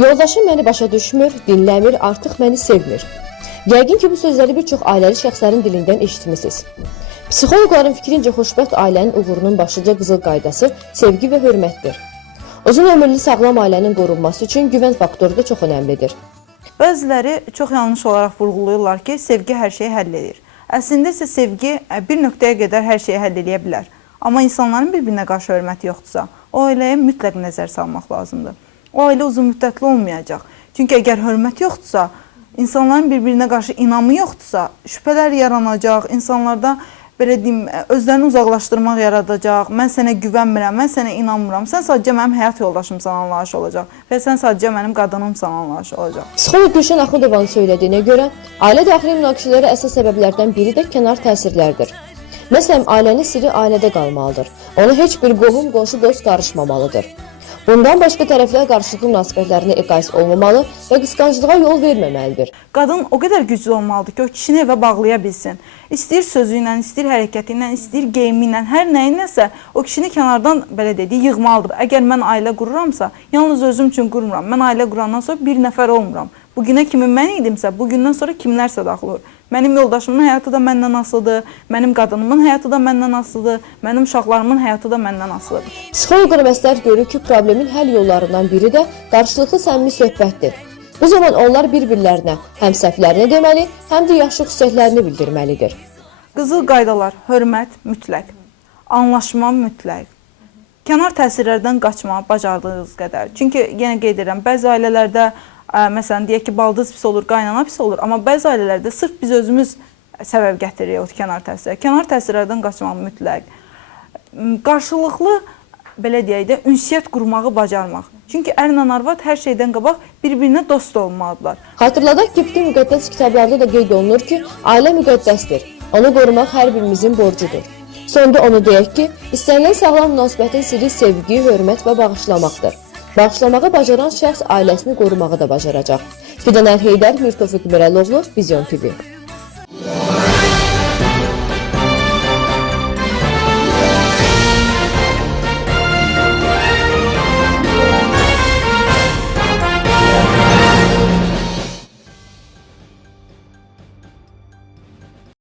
Yoldaşım məni başa düşmür, dinləmir, artıq məni sevmir. Yəqin ki, bu sözləri bir çox ailəli şəxslərin dilindən eşitmisiniz. Psixoloqların fikrincə xoşbəxt ailənin uğurunun başlıca qızıl qaydası sevgi və hörmətdir. Uzun ömürlü sağlam ailənin qorunması üçün güvən faktoru da çox önəmlidir. Bəziləri çox yanlış olaraq vurğulayırlar ki, sevgi hər şeyi həll edir. Əslində isə sevgi ə, bir nöqtəyə qədər hər şeyi həll edə bilər. Amma insanların bir-birinə qarşı hörməti yoxdursa, o ailəyə mütləq nəzər salmaq lazımdır. O ailə uzun müddətli olmayacaq. Çünki əgər hörmət yoxdursa, insanların bir-birinə qarşı inamı yoxdursa, şübhələr yaranacaq, insanlarda belə deyim, özlərini uzaqlaşdırmaq yaradacaq. Mən sənə güvənmirəm, mən sənə inanmıram. Sən sadəcə mənim həyat yoldaşımsan anlayışı olacaq və sən sadəcə mənim qadınımsan anlayışı olacaq. Psixoloq Gülşən Axundovanın söylədiyinə görə, ailə daxili münaqişələrə əsas səbəblərdən biri də kənar təsirlərdir. Məsələn, ailənin sirri ailədə qalmalıdır. Ona heç bir qohum, qonşu, dost qarışmamalıdır. Bundan başqa tərəflər qarşılıqlı münasibətlərinə eqais olmamalı və qısqanclığa yol verməməlidir. Qadın o qədər güclü olmalıdır ki, o kişini evə bağlaya bilsin. İstəyir sözü ilə, istəyir hərəkəti ilə, istəyir geyimi ilə, hər nə iləsə o kişini kənardan belə dediyi yığmalıdır. Əgər mən ailə qururamsa, yalnız özüm üçün qurmuram. Mən ailə qurandan sonra bir nəfər olmuram. Bu günə kimi mən idimsə, bu gündən sonra kimlərsə daxil olur. Mənim yoldaşımın həyatı da məndən asılıdır, mənim qadınımın həyatı da məndən asılıdır, mənim uşaqlarımın həyatı da məndən asılıdır. Psixoloqlar məsləhət görür ki, problemin həll yollarından biri də qarşılıqlı səmimi söhbətdir. Bu zaman onlar bir-birlərinə həm səhvlərini deməli, həm də yaxşı xüsusiyyətlərini bildirməlidir. Qızıl qaydalar, hörmət mütləq, anlaşma mütləq. Kənar təsirlərdən qaçmağı bacardığınız qədər. Çünki yenə qeyd edirəm, bəzi ailələrdə məsələn deyək ki, baldız pis olur, qaynana pis olur, amma bəzi ailələrdə sırf biz özümüz səbəb gətiririk o kənar təsirə. Kənar təsirlərdən qaçmaq mütləq. Qarşılıqlı belə deyək də ünsiyyət qurmağı bacarmaq. Çünki ərlə arvad hər şeydən qabaq bir-birinə dost olmalıdırlar. Xatırladaq ki, bütün müqəddəs kitablarda da qeyd olunur ki, ailə müqəddəsdir. Onu qorumaq hər birimizin borcudur. Sonda onu deyək ki, istənilən sağlam münasibətin sirri sevgi, hörmət və bağışlamaqdır. Bağışlamağı bacaran şəxs ailəsini qorumağı da bacaracaq. Fidan Əlheydər, Mirtofiq Mirəloğlu, Vizyon TV.